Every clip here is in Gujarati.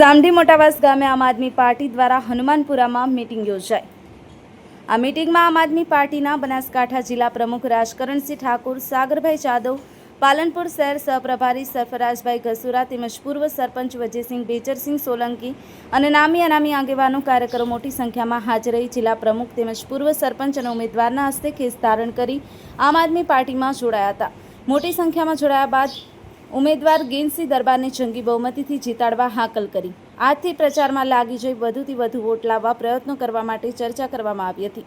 સામડી મોટાવાસ ગામે આમ આદમી પાર્ટી દ્વારા હનુમાનપુરામાં મીટિંગ યોજાઈ। આ મીટિંગમાં આમ આદમી પાર્ટીના બનાસકાંઠા જિલ્લા પ્રમુખ રાજકરણસિંહ ઠાકુર, સાગરભાઈ જાદવ, પાલનપુર શહેર સહપ્રભારી સરફરાજભાઈ ગસુરા તેમજ પૂર્વ સરપંચ વજયસિંહ બેચરસિંહ સોલંકી અને નામી અનામી આગેવાનો કાર્યકરો મોટી સંખ્યામાં હાજર રહી જિલ્લા પ્રમુખ તેમજ પૂર્વ સરપંચ અને ઉમેદવારના હસ્તે ખેસ ધારણ કરી આમ આદમી પાર્ટીમાં જોડાયા હતા। મોટી સંખ્યામાં જોડાયા બાદ ઉમેદવાર ગેનસિંહ દરબારને જંગી બહુમતીથી જીતાડવા હાકલ કરી। આજથી પ્રચારમાં લાગી જઈ વધુથી વધુ વોટ લાવવા પ્રયત્નો કરવા માટે ચર્ચા કરવામાં આવી હતી।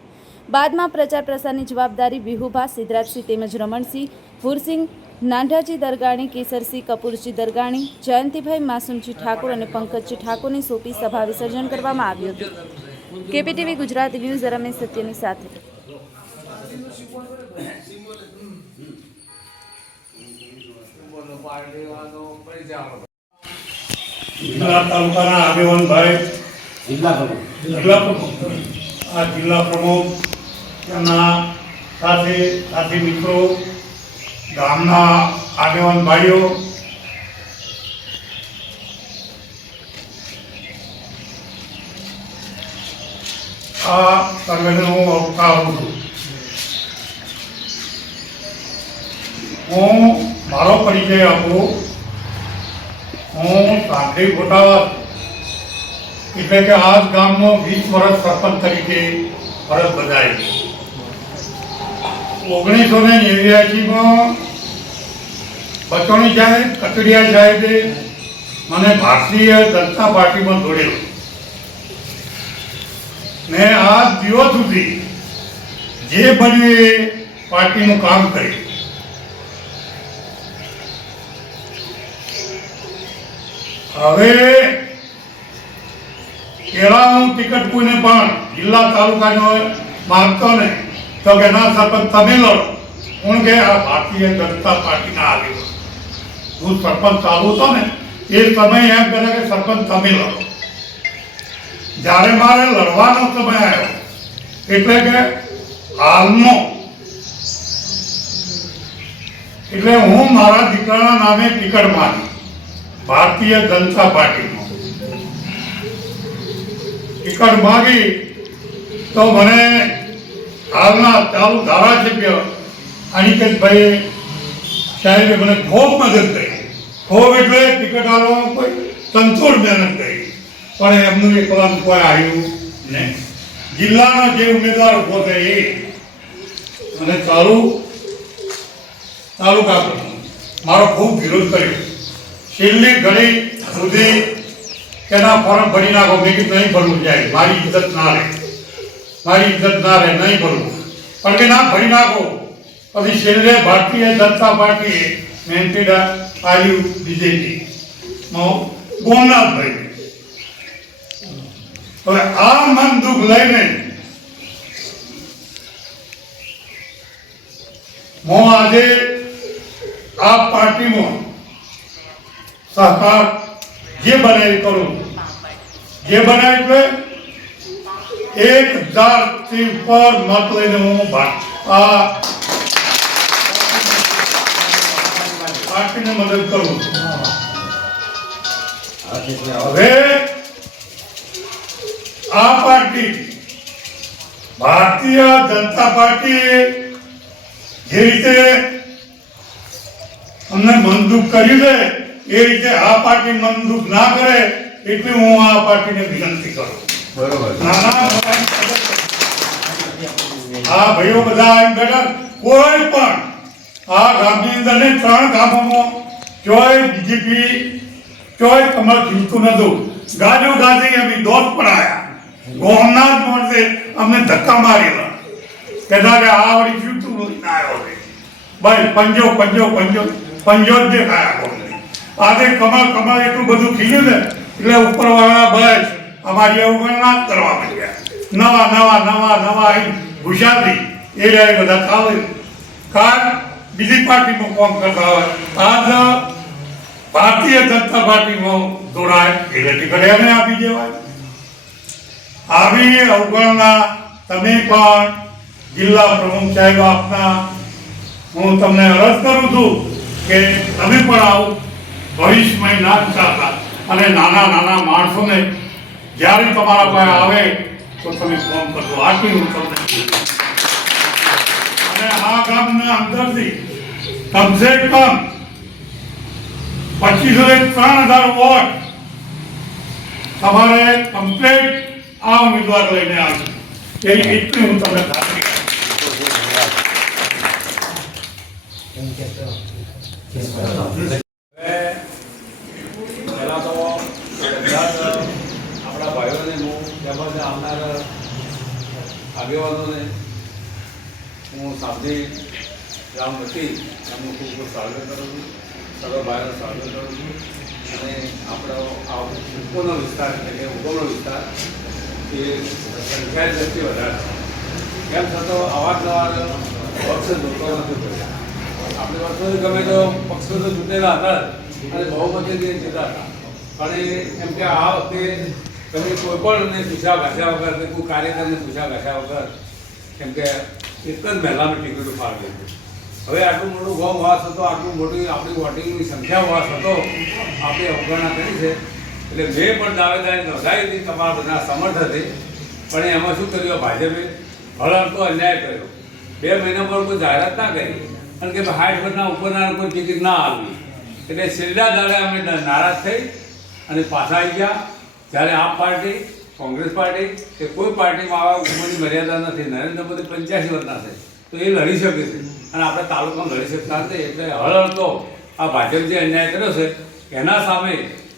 બાદમાં પ્રચાર પ્રસારની જવાબદારી વિહુભા સિદ્ધરાજસિંહ તેમજ રમણસિંહ, ભૂરસિંહ, નાંઢાજી દરગાણી, કેસરસિંહ, કપૂરજી દરગાણી, જયંતિભાઈ, માસુમજી ઠાકોર અને પંકજજી ઠાકોરને સોંપી સભા વિસર્જન કરવામાં આવ્યું હતું। કેપીટીવી ગુજરાતી ન્યૂઝ રમેશ સત્યની સાથે। જિલ્લા તાલુકાના આગેવાન ભાઈ, જિલ્લા પ્રમુખ, તેમના સાથી મિત્રો, ગામના આગેવાન ભાઈઓ, આ સર્વેને હું આવકારું છું। હું મારો પરિચય આપું। હું સામડી મોટાવાસ એટલે કે આ ગામનો 20 વર્ષ સરપંચ તરીકે ફરજ બજાવી। 1989માં બચોણી સાહેબ, કચડિયા સાહેબે મને ભારતીય જનતા પાર્ટીમાં જોડેલો ને આ દિવસ સુધી જે બન્યું એ પાર્ટીનું કામ કર્યું। હવે પહેલા હું ટિકિટ કોઈને પણ જિલ્લા તાલુકાનો માગતો ને તો કે ના સરપંચ તમે લડો। હું કે આ ભારતીય જનતા પાર્ટીના આગેવાન હું સરપંચ ચાલુ હતો ને એ સમય એમ કરે કે સરપંચ તમે લડો। જ્યારે મારે લડવાનો સમય આવ્યો એટલે કે હાલનો એટલે હું મારા દીકરાના નામે ટિકિટ માંગી ભારતીય જનતા પાર્ટીમાં ટિકિટ માગી તો મને હાલના ચાલુ ધારાસભ્ય અનિકેતભાઈ સાહેબે મને ખૂબ મદદ કરી। ખૂબ એટલે ટિકિટ આવવામાં કોઈ સંતોષ મહેનત કરી પણ એમનું એકલાનું કોઈ આવ્યું નહીં। જિલ્લાના જે ઉમેદવાર ઉભો થાય એ અને તાલુકા મારો ખૂબ વિરોધ કર્યો। છેલ્લી ઘડી સુધી તેના ફોર્મ ભરી નાખો। મેં કીધું નહીં ભરવું જાય, મારી ઇજ્જત ના રહે, નહીં ભરવું પણ કે ના ભરી નાખો। પછી છેલ્લે ભારતીય જનતા પાર્ટીએ મેન્ટેડા આવ્યું બીજેપી ગોમનાથભાઈ। હવે આ મન દુઃખ લઈને હું આજે આ પાર્ટીમાં સહકાર જે બને એ કરું। જે બને એટલે 1000થી ઉપર મત લઈને હું આ પાર્ટીને મદદ કરું છું। હવે આ પાર્ટી ભારતીય જનતા પાર્ટીએ જે રીતે અમને મનદુખ કર્યું છે એ રીતે આ પાર્ટી મનદુખ ના કરે એટલી હું આ પાર્ટીને વિનંતી કરું। બરોબર। આ ભાઈઓ બધા આવી બેઠા, કોઈ પણ આ ગામની અંદર 3 ગામોમાં ચોય બીજેપી ચોય કમળ જીવતું નતું। ગાજો ગાજી અમે દોત પણ આવ્યા। ગોમનાથ મળશે અમને ધક્કા મારેલા કહેતા કે આ વળી જીવતું નથી આવ્યો છે ભાઈ પંજો જ દેખાયા। આજે કમળ એટલું બધું ખીલ્યું ને એટલે ઉપરવાળા બસ અમારી અવગણના જ કરવા માંડ્યા। નવા હુશારી એ રહ્યા બધા ચાલે કારણ બીજી પાર્ટીમાં કામ કરતા હોય। આજ ભારતીય જનતા પાર્ટીમાં જોડાય એટલે ટિકિટ એને આપી દેવાય। આવી અવગણના તમે પણ જિલ્લા પ્રમુખ સાહેબ આપના હું તમને અરજ કરું છું કે તમે પણ આવું ભવિષ્યમાં ના ચાલતા અને નાના નાના માણસોને જ્યારે તમારા પાસે આવે તો તમે ફોન કરજો. આટલી હું તમને અને આ ગામના અંદરથી કમસે કમ 25,000 વોટ તમારે કમ્પ્લેટ આ ઉમેદવાર લઈને આવશે. એટલી હું તમને ખાતરી આપું. પહેલાં તો આપણા ભાઈઓને હું તેમજ આવનાર આગેવાનોને હું સાંભળી રામ વતી એમનું ખૂબ ખૂબ સ્વાગત કરું છું. સર્વ ભાઈઓનું સ્વાગત કરું છું. અને આપણો આ ઉપરનો વિસ્તાર એટલે કે ઉગમનો વિસ્તાર એ સંખ્યા દ્રષ્ટિ વધારે છે. કેમ છતાં અવારનવાર પક્ષ જોતો નથી પડ્યા. આપણે વર્ષોથી ગમે તો પક્ષો તો ચૂંટેલા હતા અને બહુમતીથી જીતા હતા. પણ એમ કે આ વખતે તમે કોઈ પણને પૂછ્યા ઘાસ્યા વગર કે કોઈ કાર્યકરને પૂછ્યા ઘાસ્યા વગર કેમ કે એક જ મહિલાની ટિકિટ ફાળવી હતી. હવે આટલું મોટું ગામ વાસ હતો, આટલું મોટી આપણી વોટિંગની સંખ્યા વાસ હતો, આપણે અવગણના કરી છે. એટલે મેં પણ દાવેદારી નોંધાવી હતી તમારા બધા સમર્થ હતી. પણ એમાં શું કર્યું ભાજપે હળહળતો અન્યાય કર્યો. 2 મહિના પર કોઈ જાહેરાત ના કરી અને કે 60 વર્ષના ઉપરના કોઈ ટિકિટ ના આવી. એટલે છેલ્લા દાડે અમે નારાજ થઈ અને પાછા આવી ગયા. જ્યારે આપ પાર્ટી, કોંગ્રેસ પાર્ટી કે કોઈ પાર્ટીમાં આવા ઉંમરની મર્યાદા નથી. નરેન્દ્ર મોદી 85 વર્ષના છે તો એ લડી શકે છે અને આપણે તાલુકામાં લડી શકતા નથી. એટલે હળહળતો આ ભાજપ જે અન્યાય કર્યો છે એના સામે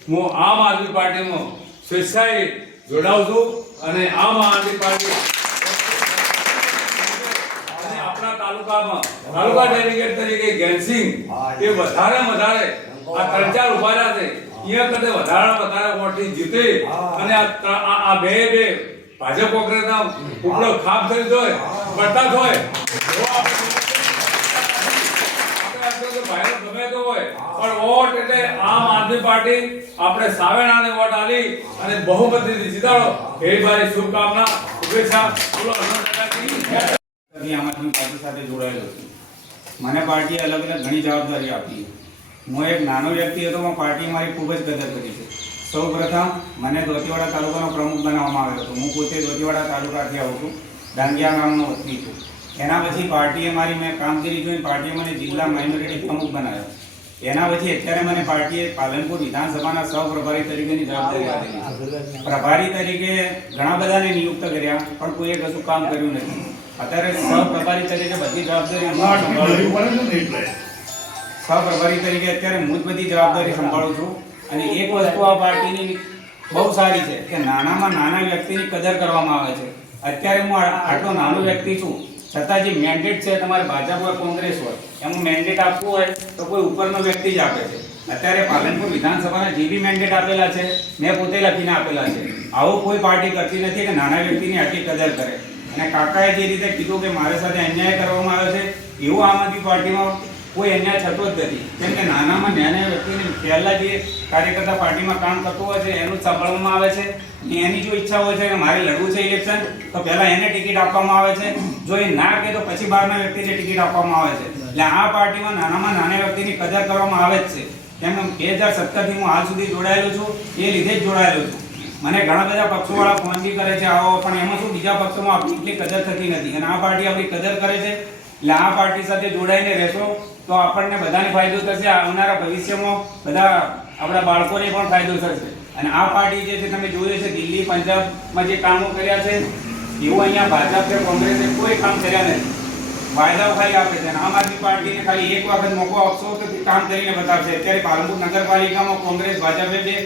હું આમ આદમી પાર્ટીમાં સ્વેચ્છાએ જોડાઉં છું અને આમ આદમી પાર્ટી અને આપણા તાલુકામાં તાલુકા ડેલિગેટ તરીકે ગેનસિંગ એ વધારે વધારે આ 3-4 ઉભા રહ્યા છે. અહીંયા કરતે વધારે વોટથી જીતે અને આ બે ભાજપ કોંગ્રેસના ઉપલો ખાપ કરી દો પડતા હોય ગમે તો હોય પણ વોટ એટલે આમ આદમી પાર્ટી આપણે સાવેણાને વોટ આલી અને બહુમતીથી જીતાડો એ મારી શુભકામના શુભેચ્છા. આમ આદમી પાર્ટી સાથે જોડાયેલો છું. મને પાર્ટીએ અલગ અલગ ઘણી જવાબદારી આપી. હું એક નાનો વ્યક્તિ હતો પણ પાર્ટીએ મારી ખૂબ જ કદર કરી છે. સૌ પ્રથમ મને દોતીવાડા તાલુકાનો પ્રમુખ બનાવવામાં આવ્યો હતો. હું પોતે દોતીવાડા તાલુકાથી આવું છું, ડાંગિયા ગામનો વતની છું. એના પછી પાર્ટીએ મેં કામગીરી જોઈને પાર્ટીએ મને જિલ્લા માઇનોરિટી પ્રમુખ બનાવ્યો. એના પછી અત્યારે મને પાર્ટીએ પાલનપુર વિધાનસભાના સહપ્રભારી તરીકેની જવાબદારી આપેલી છે. પ્રભારી તરીકે ઘણા બધાને નિયુક્ત કર્યા પણ કોઈએ કશું કામ કર્યું નથી. અત્યારે સહપ્રભારી તરીકે બધી જવાબદારી સહપ્રભારી તરીકે અત્યારે હું જ બધી જવાબદારી સંભાળું છું. અને એક વસ્તુ આ પાર્ટીની બહુ સારી છે કે નાનામાં નાના વ્યક્તિની કદર કરવામાં આવે છે. અત્યારે હું આટલો નાનો વ્યક્તિ છું છતાં જે મેન્ડેટ છે તમારે ભાજપ હોય કોંગ્રેસ હોય એમાં મેન્ડેટ આપવું હોય તો કોઈ ઉપરનો વ્યક્તિ જ આપે છે. અત્યારે પાલનપુર વિધાનસભાના જે બી મેન્ડેટ આપેલા છે મેં પોતે લખીને આપેલા છે. આવું કોઈ પાર્ટી કરતી નથી કે નાના વ્યક્તિની આટલી કદર કરે. અને કાકાએ જે રીતે કીધું કે મારી સાથે અન્યાય કરવામાં આવ્યો છે એવું આમ આદમી પાર્ટીમાં કોઈ અન્યાય થતો જ નથી. કેમ કે નાનામાં નાના વ્યક્તિને પહેલાં જે કાર્યકર્તા પાર્ટીમાં કામ કરતું હોય છે એનું જ સાંભળવામાં આવે છે. એની જો ઈચ્છા હોય છે કે મારે લડવું છે ઇલેક્શન તો પહેલાં એને ટિકિટ આપવામાં આવે છે. જો એ ના કહે તો પછી બહારના વ્યક્તિને ટિકિટ આપવામાં આવે છે. એટલે આ પાર્ટીમાં નાના વ્યક્તિની કદર કરવામાં આવે જ છે. કેમ કે 2017થી હું હાલ સુધી જોડાયેલો છું એ લીધે જ જોડાયેલો છું. મને ઘણા બધા પક્ષોવાળા ફોન બી કરે છે આવો, પણ એમાં શું બીજા પક્ષોમાં આપણી એટલી કદર થતી નથી અને આ પાર્ટી આપણી કદર કરે છે. એટલે આ પાર્ટી સાથે જોડાઈને રહેશો તો આપણને બધાને ફાયદો થશે. આવનારા ભવિષ્યમાં બધા આપણા બાળકોને પણ ફાયદો થશે. અને આ પાર્ટી જે છે તમે જોયું છે દિલ્હી પંજાબમાં જે કામો કર્યા છે એવું અહીંયા ભાજપ કે કોંગ્રેસે કોઈ કામ કર્યા નથી. વાયદાઓ ખાલી આપે છે. આમ આદમી પાર્ટીને ખાલી એક વખત મોકો આપશો તો કામ કરીને બતાવશે. અત્યારે પાલનપુર નગરપાલિકામાં કોંગ્રેસ ભાજપે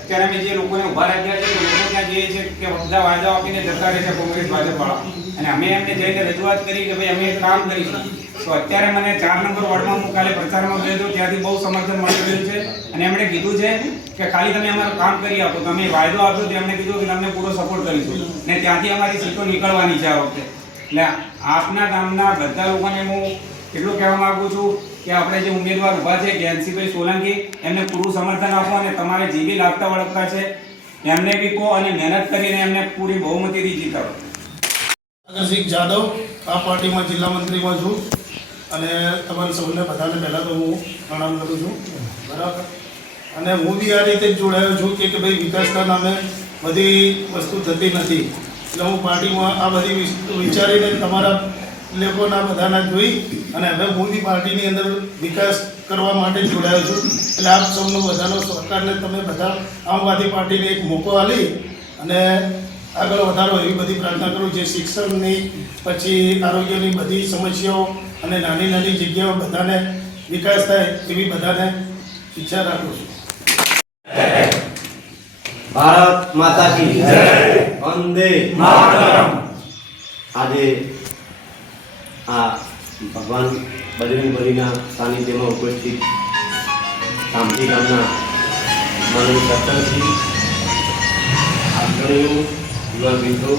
અત્યારે અમે જે લોકોને ઉભા રાખ્યા છે લોકો ત્યાં જઈએ છે કે બધા વાયદાઓ આપીને જતા રહે છે કોંગ્રેસ ભાજપવાળા. અને અમે એમને જઈને રજૂઆત કરી કે ભાઈ અમે કામ કરીશું. તો અત્યારે મને 4 નંબર વોર્ડમાં હું કાલે પ્રચારમાં ગયો હતો ત્યાંથી બહુ સમર્થન મળી રહ્યું છે. અને એમણે કીધું છે કે ખાલી તમે અમારું કામ કરી આપો. તમે વાયદો આપજો તો એમણે કીધું કે તમને પૂરો સપોર્ટ કરીશું. ને ત્યાંથી અમારી સીટો નીકળવાની છે આ વખતે. એટલે આપના ગામના બધા લોકોને હું એટલું કહેવા માંગુ છું કે આપણે જે ઉમેદવાર ઊભા છે જ્ઞાનસિંહભાઈ સોલંકી એમને પૂરું સમર્થન આપો અને તમારે જે બી લાગતા વળગતા છે એમને બી કહો અને મહેનત કરીને એમને પૂરી બહુમતીથી જીતાડો. સાગરસિંહ જાદવ આ પાર્ટીમાં જિલ્લા મંત્રીમાં છું અને તમારા સૌને બધાને પહેલાં તો હું પ્રણામ કરું છું. બરાબર. અને હું બી આ રીતે જ જોડાયો છું કે ભાઈ વિકાસના નામે બધી વસ્તુ થતી નથી. એટલે હું પાર્ટીમાં આ બધી વિચારીને તમારા લોકોના બધાના જોઈ અને હવે હું બી પાર્ટીની અંદર વિકાસ કરવા માટે જોડાયો છું. એટલે આપ સૌનો બધાનો સહકારને તમે બધા આમ આદમી પાર્ટીને એક મોકો આપી અને આગળ વધારો એવી બધી પ્રાર્થના કરું. જે શિક્ષણની પછી આરોગ્યની બધી સમસ્યાઓ અને નાની નાની જગ્યાઓ બધાને વિકાસ થાય એવી બધાને ઈચ્છા રાખું છું. ભારત માતા કી જય. વંદે માતરમ. આજે આ ભગવાન બજરંગબલીના સાનિધ્યમાં ઉપસ્થિત સામઠી ગામના માનનીય સરપંચશ્રી, આગેવાનો, યુવા મિત્રો,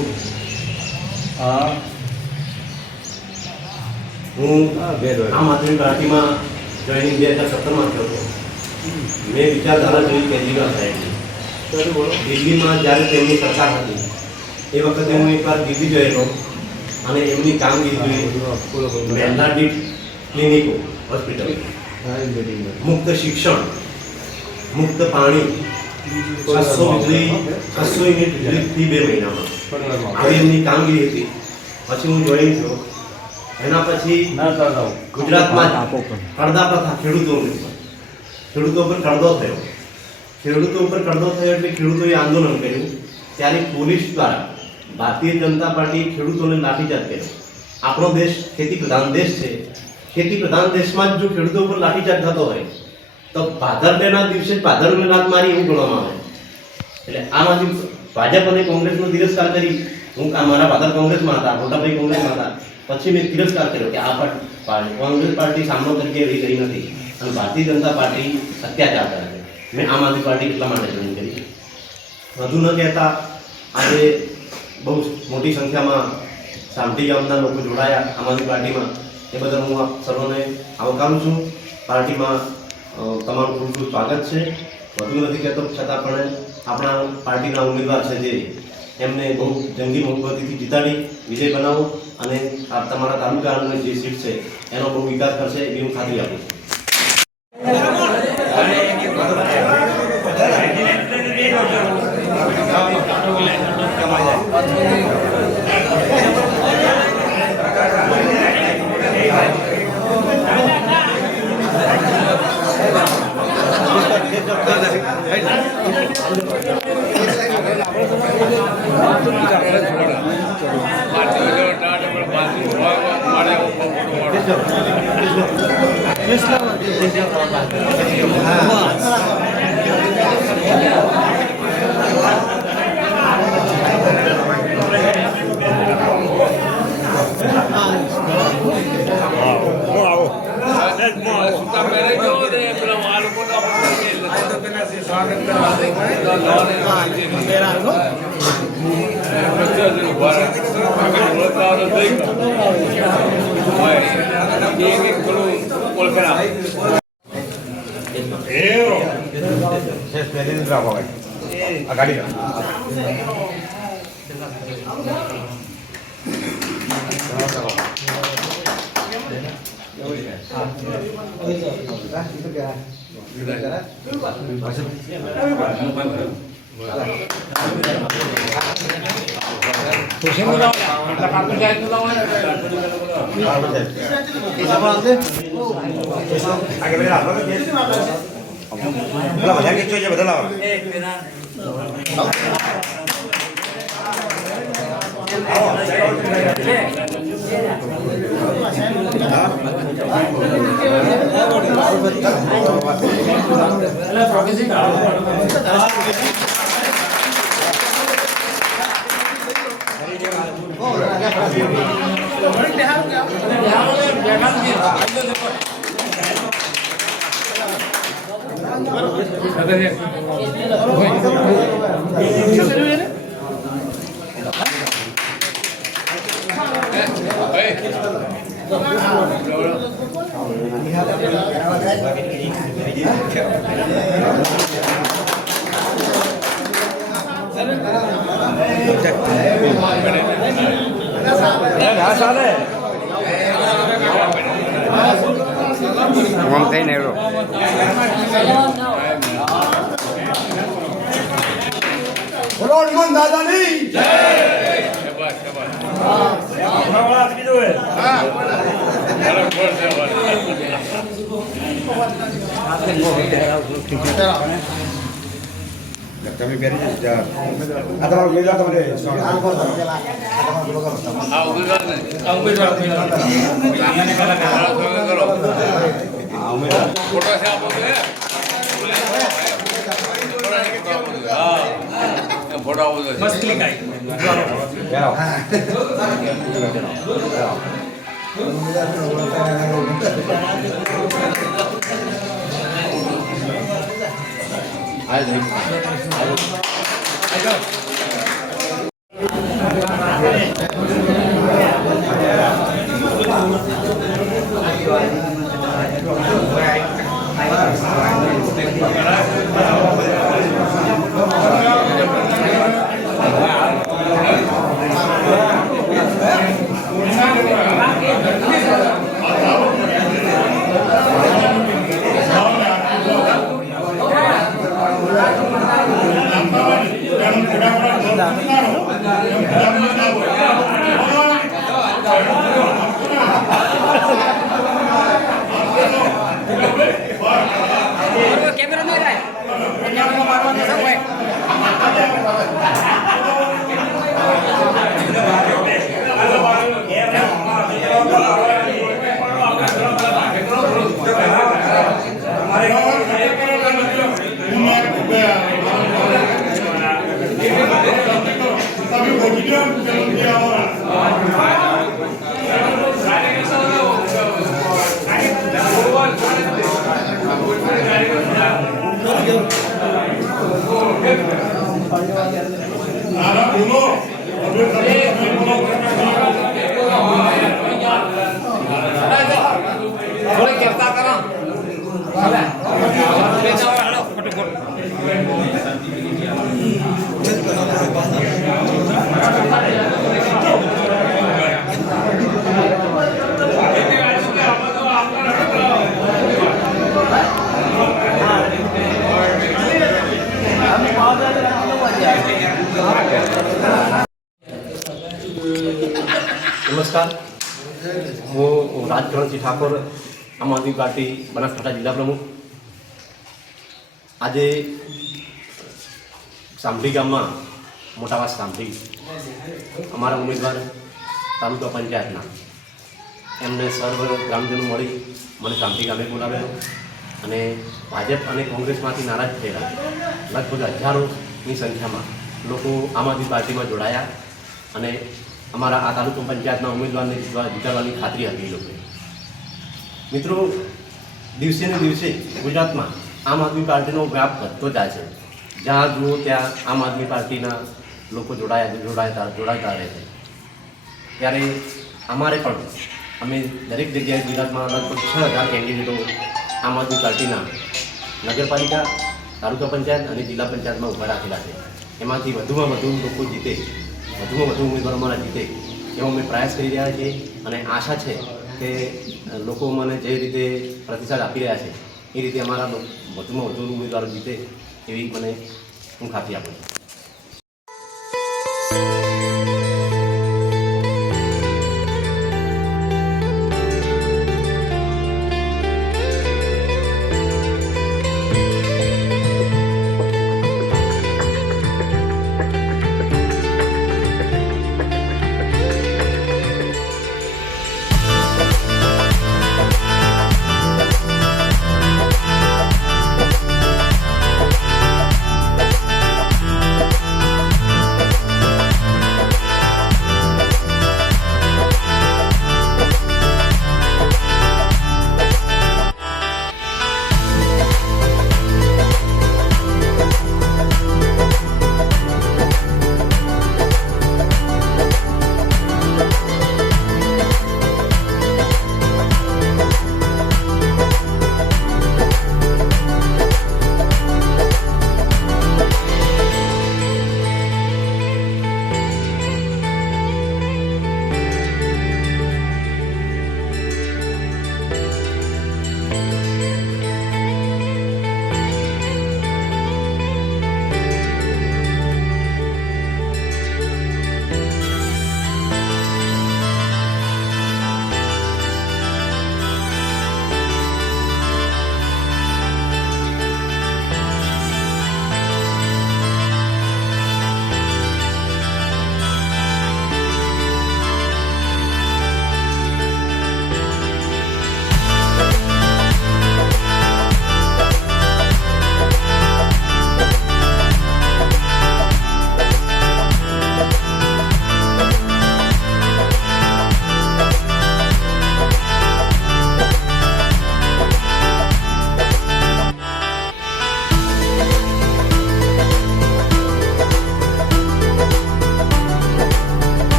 હું આમ આદમી પાર્ટીમાં જોઈનિંગ 2017માં થયો હતો. મેં વિચારધારા જોઈ કેજરીવાલ સાહેબની. દિલ્હીમાં જ્યારે તેમની સરકાર હતી એ વખતે હું એકવાર દિલ્હી ગયેલો અને એમની કામગીરી જોઈ. મહિલા દીઠ ક્લિનિકો, હોસ્પિટલ, મુક્ત શિક્ષણ, મુક્ત પાણી, 600 યુનિટ વીજળી ફ્રી 2 મહિનામાં, આવી એમની કામગીરી હતી. પછી હું જોઈન થયો. એના પછી ગુજરાતમાં કડદા પ્રથા, ખેડૂતો ઉપર કડદો થયો. ખેડૂતો ઉપર કડદો થયો એટલે ખેડૂતોએ આંદોલન કર્યું. ત્યારે પોલીસ દ્વારા ભારતીય જનતા પાર્ટી ખેડૂતોને લાઠીચાર્જ કર્યો. આપણો દેશ ખેતી પ્રધાન દેશ છે. ખેતી પ્રધાન દેશમાં જ જો ખેડૂતો ઉપર લાઠીચાર્જ થતો હોય તો ભાદરડાના દિવસે ભાદરને લાત મારી એવું ગણવામાં આવે. એટલે આમાંથી ભાજપ અને કોંગ્રેસનો તિરસ્કાર કરી. હું મારા ફાધર કોંગ્રેસમાં હતા, મોટાભાઈ કોંગ્રેસમાં હતા. પછી મેં તિરસ્કાર કર્યો કે આ કોંગ્રેસ પાર્ટી સામનો તરીકે એવી કરી નથી અને ભારતીય જનતા પાર્ટી અત્યાચાર કરે છે. મેં આમ આદમી પાર્ટી એટલા માટે જોઈન કરી. વધુ ન કહેતા આજે બહુ મોટી સંખ્યામાં સામઠી ગામના લોકો જોડાયા આમ આદમી પાર્ટીમાં. એ બદલ હું આપ સર્વને આવકારું છું. પાર્ટીમાં તમારું ખૂબ ખૂબ સ્વાગત છે. વધુ નથી કહેતો, છતાં પણ આપણા પાર્ટીના ઉમેદવાર છે જે એમને બહુ જંગી બહુમતીથી જીતાડી વિજય બનાવો અને તમારા તાલુકાની જે સીટ છે એનો બહુ વિકાસ કરશે એવી હું ખાતરી આપું છું. Vamos, tem, né, bro? બોલો હનુમાન દાદાની જય. નમસ્કાર, હું રાજકરણસિંહ ઠાકોર, આમ આદમી પાર્ટી બનાસકાંઠા જિલ્લા પ્રમુખ. આજે સાંભળી ગામમાં મોટાવાસ સાંભળી અમારા ઉમેદવાર તાલુકા પંચાયતના એમને સર્વ ગ્રામજનો મળી મને સાંભળી ગામે બોલાવેલો અને ભાજપ અને કોંગ્રેસમાંથી નારાજ થયેલા લગભગ હજારોની સંખ્યામાં લોકો આમ આદમી પાર્ટીમાં જોડાયા અને અમારા આ તાલુકા પંચાયતના ઉમેદવારને જીતાડવાની ખાતરી આપી લોકોએ. મિત્રો, દિવસે ને દિવસે ગુજરાતમાં આમ આદમી પાર્ટીનો વ્યાપ વધતો જાય છે. જ્યાં જુઓ ત્યાં આમ આદમી પાર્ટીના લોકો જોડાતા રહે છે. ત્યારે અમારે પણ અમે દરેક જગ્યાએ ગુજરાતમાં લગભગ 6,000 કેન્ડિડેટો આમ આદમી પાર્ટીના નગરપાલિકા, તાલુકા પંચાયત અને જિલ્લા પંચાયતમાં ઊભા રાખેલા છે. એમાંથી વધુમાં વધુ લોકો જીતે, વધુમાં વધુ ઉમેદવારો અમારા જીતે એવો અમે પ્રયાસ કરી રહ્યા છીએ અને આશા છે કે લોકો મને જે રીતે પ્રતિસાદ આપી રહ્યા છે એ રીતે અમારા વધુમાં વધુ ઉમેદવારો જીતે એવી મને હું ખાતરી આપું છું.